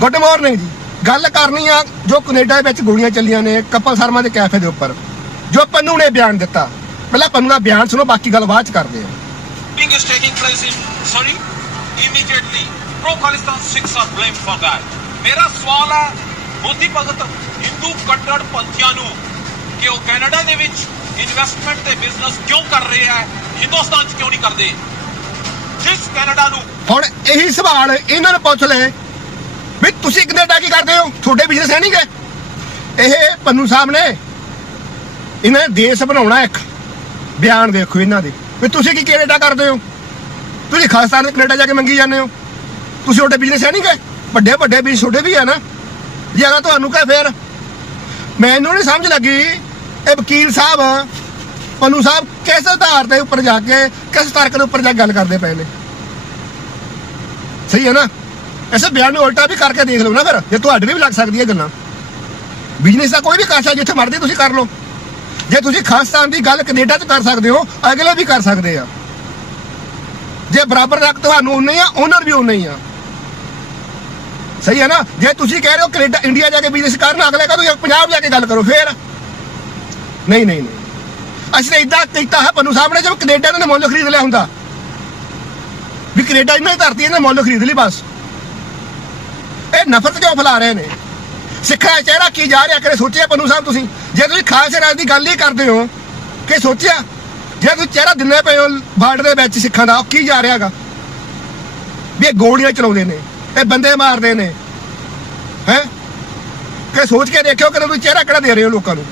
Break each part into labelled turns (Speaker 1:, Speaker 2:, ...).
Speaker 1: Good morning ਜੀ ਗੱਲ ਕਰਨੀ ਆ ਜੋ ਕੈਨੇਡਾ ਵਿੱਚ ਗੋਲੀਆਂ ਚੱਲੀਆਂ ਨੇ ਕਪਲ ਸ਼ਰਮਾ ਦੇ ਕੈਫੇ ਦੇ ਉੱਪਰ ਜੋ ਪੰਨੂ ਨੇ ਬਿਆਨ ਦਿੱਤਾ। ਪਹਿਲਾਂ ਪੰਨੂ ਦਾ ਬਿਆਨ ਸੁਣੋ ਬਾਕੀ ਗੱਲ ਬਾਅਦ ਚ ਕਰਦੇ ਆ।
Speaker 2: Shooting is taking place in Surrey. Immediately, pro Khalistan Sikhs are blamed for that. ਮੇਰਾ ਸਵਾਲ ਹੈ ਮੋਦੀ ਭਗਤ ਹਿੰਦੂ ਕੱਟੜ ਪੰਥੀਆਂ ਨੂੰ ਕਿ ਉਹ ਕੈਨੇਡਾ ਦੇ ਵਿੱਚ ਇਨਵੈਸਟਮੈਂਟ ਤੇ ਬਿਜ਼ਨਸ ਕਿਉਂ ਕਰ ਰਹੇ ਹੈ ਹਿੰਦੁਸਤਾਨ 'ਚ ਕਿਉਂ ਨਹੀਂ ਕਰਦੇ ਜਿਸ ਕੈਨੇਡਾ ਨੂੰ
Speaker 1: ਹੁਣ ਇਹੀ ਸਵਾਲ ਇਹਨਾਂ ਨੂੰ ਪੁੱਛ ਲੈ ਵੀ ਤੁਸੀਂ ਕੈਨੇਡਾ ਕੀ ਕਰਦੇ ਹੋ? ਤੁਹਾਡੇ ਬਿਜ਼ਨਸ ਹੈ ਨਹੀਂ ਗਏ ਇਹ ਪੰਨੂ ਸਾਹਿਬ ਨੇ ਇਹਨਾਂ ਨੇ ਦੇਸ਼ ਬਣਾਉਣਾ ਇੱਕ ਬਿਆਨ ਦੇਖੋ ਇਹਨਾਂ ਦੇ। ਵੀ ਤੁਸੀਂ ਕੀ ਕੈਨੇਡਾ ਕਰਦੇ ਹੋ? ਤੁਸੀਂ ਖਾਲਿਸਤਾਨ ਦੇ ਕੈਨੇਡਾ ਜਾ ਕੇ ਮੰਗੀ ਜਾਂਦੇ ਹੋ। ਤੁਸੀਂ ਤੁਹਾਡੇ ਬਿਜ਼ਨਸ ਹੈ ਨਹੀਂ ਗਏ ਵੱਡੇ ਵੱਡੇ ਬਿਜ਼ਨਸ ਤੁਹਾਡੇ ਵੀ ਆ ਨਾ। ਜੇ ਅਗਰ ਤੁਹਾਨੂੰ ਕਹੇ ਫੇਰ। ਮੈਨੂੰ ਨਹੀਂ ਸਮਝ ਲੱਗੀ ਇਹ ਵਕੀਲ ਸਾਹਿਬ, ਪੰਨੂ ਸਾਹਿਬ ਕਿਸ ਆਧਾਰ ਦੇ ਉੱਪਰ ਜਾ ਕੇ, ਕਿਸ ਤਰਕ ਦੇ ਉੱਪਰ ਜਾ ਕੇ ਗੱਲ ਕਰਦੇ ਪਏ ਨੇ। ਸਹੀ ਹੈ ਨਾ? ਐਸੇ ਬਿਆਨ ਨੂੰ ਉਲਟਾ ਵੀ ਕਰਕੇ ਦੇਖ ਲਓ ਨਾ ਫਿਰ। ਜੇ ਤੁਹਾਡੇ ਵੀ ਲੱਗ ਸਕਦੀ ਹੈ ਗੱਲਾਂ। ਬਿਜ਼ਨਸ ਦਾ ਕੋਈ ਵੀ ਕਰ ਜਿੱਥੇ ਮਰਜ਼ੀ ਤੁਸੀਂ ਕਰ ਲਓ। ਜੇ ਤੁਸੀਂ ਖਾਲਿਸਤਾਨ ਦੀ ਗੱਲ ਕੈਨੇਡਾ 'ਚ ਕਰ ਸਕਦੇ ਹੋ, ਅਗਲੇ ਵੀ ਕਰ ਸਕਦੇ ਆ। ਜੇ ਬਰਾਬਰ ਰੱਖ ਤੁਹਾਨੂੰ ਉਨੇ ਆ ਓਨਰ ਵੀ ਉਨੇ ਹੀ ਆ। ਸਹੀ ਹੈ ਨਾ? ਜੇ ਤੁਸੀਂ ਕਹਿ ਰਹੇ ਹੋ ਕੈਨੇਡਾ, ਇੰਡੀਆ ਜਾ ਕੇ ਬਿਜ਼ਨਸ ਕਰਨ, ਅਗਲੇ ਕਹੋ ਤੁਸੀਂ ਪੰਜਾਬ ਜਾ ਕੇ ਗੱਲ ਕਰੋ, ਫੇਰ। ਨਹੀਂ ਨਹੀਂ ਨਹੀਂ। ਅਸੀਂ ਇਦਾਂ ਕੀਤਾ ਹੈ, ਪੰਨੂ ਸਾਹਿਬ ਨੇ, ਜਦ ਕੈਨੇਡਾ ਨੇ ਮੁੱਲ ਖਰੀਦ ਲਿਆ ਹੁੰਦਾ। ਵੀ ਕੈਨੇਡਾ ਇਹਨਾਂ ਦੀ ਧਰਤੀ, ਇਹਨੇ ਮੁੱਲ ਖਰੀਦ ਲਈ ਬਸ। ਇਹ ਨਫ਼ਰਤ ਕਿਉਂ ਫੈਲਾ ਰਹੇ ਨੇ? ਸਿੱਖਾਂ ਦਾ ਚਿਹਰਾ ਕੀ ਜਾ ਰਿਹਾ? ਕਰੇ ਸੋਚਿਆ ਪੰਨੂ ਸਾਹਿਬ ਤੁਸੀਂ? ਜੇ ਤੁਸੀਂ ਖਾਲਸੇ ਰਾਜ ਦੀ ਗੱਲ ਹੀ ਕਰਦੇ ਹੋ ਕਿ ਸੋਚਿਆ? ਜੇ ਤੁਸੀਂ ਚਿਹਰਾ ਦਿੰਦੇ ਪਏ ਹੋ ਬਾਰਡਰ ਦੇ ਵਿੱਚ ਸਿੱਖਾਂ ਦਾ ਕੀ ਜਾ ਰਿਹਾਗਾ ਵੀ ਇਹ ਗੋਲੀਆਂ ਚਲਾਉਂਦੇ ਨੇ, ਇਹ ਬੰਦੇ ਮਾਰਦੇ ਨੇ, ਹੈ? ਕਿ ਸੋਚ ਕੇ ਦੇਖਿਓ ਕਿ ਤੁਸੀਂ ਚਿਹਰਾ ਕਿਹੜਾ ਦੇ ਰਹੇ ਹੋ ਲੋਕਾਂ ਨੂੰ?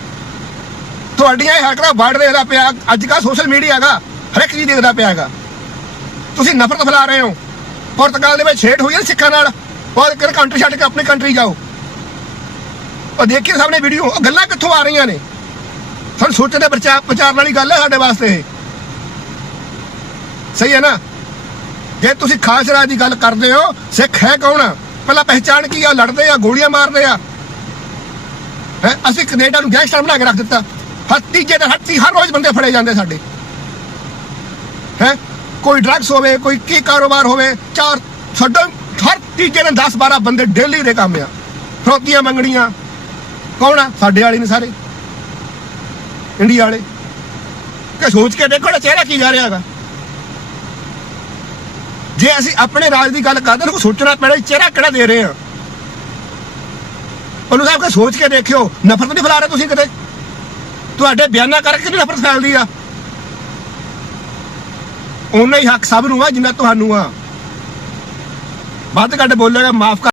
Speaker 1: ਤੁਹਾਡੀਆਂ ਇਹ ਹਰਕਤਾਂ ਵੜ ਰਿਹਾ ਪਿਆ ਅੱਜ ਕੱਲ੍ਹ ਸੋਸ਼ਲ ਮੀਡੀਆ ਹੈਗਾ ਹਰ ਇੱਕ ਚੀਜ਼ ਦੇਖਦਾ ਪਿਆ ਹੈਗਾ। ਤੁਸੀਂ ਨਫ਼ਰਤ ਫੈਲਾ ਰਹੇ ਹੋ। ਪੁਰਤਗਾਲ ਦੇ ਵਿੱਚ ਛੇੜ ਹੋਈ ਹੈ ਸਿੱਖਾਂ ਨਾਲ। ਉਹ ਕਿ ਕੰਟਰੀ ਛੱਡ ਕੇ ਆਪਣੀ ਕੰਟਰੀ ਜਾਓ। ਉਹ ਦੇਖੀ ਸਾਹਮਣੇ ਵੀਡੀਓ ਗੱਲਾਂ ਕਿੱਥੋਂ ਆ ਰਹੀਆਂ ਨੇ? ਸਾਨੂੰ ਸੋਚਣ ਦੇ ਪ੍ਰਚਾਰ ਪ੍ਰਚਾਰ ਵਾਲੀ ਗੱਲ ਹੈ ਸਾਡੇ ਵਾਸਤੇ ਇਹ। ਸਹੀ ਹੈ ਨਾ? ਜੇ ਤੁਸੀਂ ਖਾਸ ਰਾਜ ਦੀ ਗੱਲ ਕਰਦੇ ਹੋ, ਸਿੱਖ ਹੈ ਕੌਣ ਪਹਿਲਾਂ ਪਹਿਚਾਣ ਕੀ ਆ? ਲੜਦੇ ਆ, ਗੋਲੀਆਂ ਮਾਰਦੇ ਆ। ਹੈ? ਅਸੀਂ ਕੈਨੇਡਾ ਨੂੰ ਗੈਂਗਸਟਰ ਬਣਾ ਕੇ ਰੱਖ ਦਿੱਤਾ। ਹਰ ਤੀਜੇ ਦਿਨ, ਹਰ ਹਰ ਰੋਜ਼ ਬੰਦੇ ਫੜੇ ਜਾਂਦੇ ਸਾਡੇ। ਹੈ? ਕੋਈ ਡਰੱਗਸ ਹੋਵੇ, ਕੋਈ ਕੀ ਕਾਰੋਬਾਰ ਹੋਵੇ, ਚਾਰ ਸਾਡਾ ਹਰ ਤੀਜੇ ਨੇ 10 12 ਬੰਦੇ ਡੇਲੀ ਦੇ ਕੰਮ ਆ। ਫਰੋਤੀਆਂ ਮੰਗਣੀਆਂ। ਕੌਣ ਆ? ਸਾਡੇ ਵਾਲੇ ਨੇ ਸਾਰੇ। ਇੰਡੀਆ ਵਾਲੇ। ਕਿ ਸੋਚ ਕੇ ਦੇਖੋ ਨਾ ਚਿਹਰਾ ਕੀ ਜਾ ਰਿਹਾ ਹੈਗਾ। ਜੇ ਅਸੀਂ ਆਪਣੇ ਰਾਜ ਦੀ ਗੱਲ ਕਰਦੇ ਤਾਂ ਸੋਚਣਾ ਪੈਣਾ ਚਿਹਰਾ ਕਿਹੜਾ ਦੇ ਰਹੇ ਆ ਉਹਨੂੰ ਸਾਹਿਬ ਕਿ ਸੋਚ ਕੇ ਦੇਖਿਓ। ਨਫ਼ਰਤ ਨਹੀਂ ਫੈਲਾ ਰਹੇ ਤੁਸੀਂ ਕਿਤੇ? ਤੁਹਾਡੇ ਬਿਆਨਾਂ ਕਰਕੇ ਨਹੀਂ ਨਫ਼ਰਤ ਫੈਲਦੀ ਆ? ਉਹਨਾਂ ਹੀ ਹੱਕ ਸਭ ਨੂੰ ਆ, ਜਿੰਨਾ ਤੁਹਾਨੂੰ ਆ। ਵੱਧ ਘੱਟ ਬੋਲੇਗਾ ਮਾਫ ਕਰ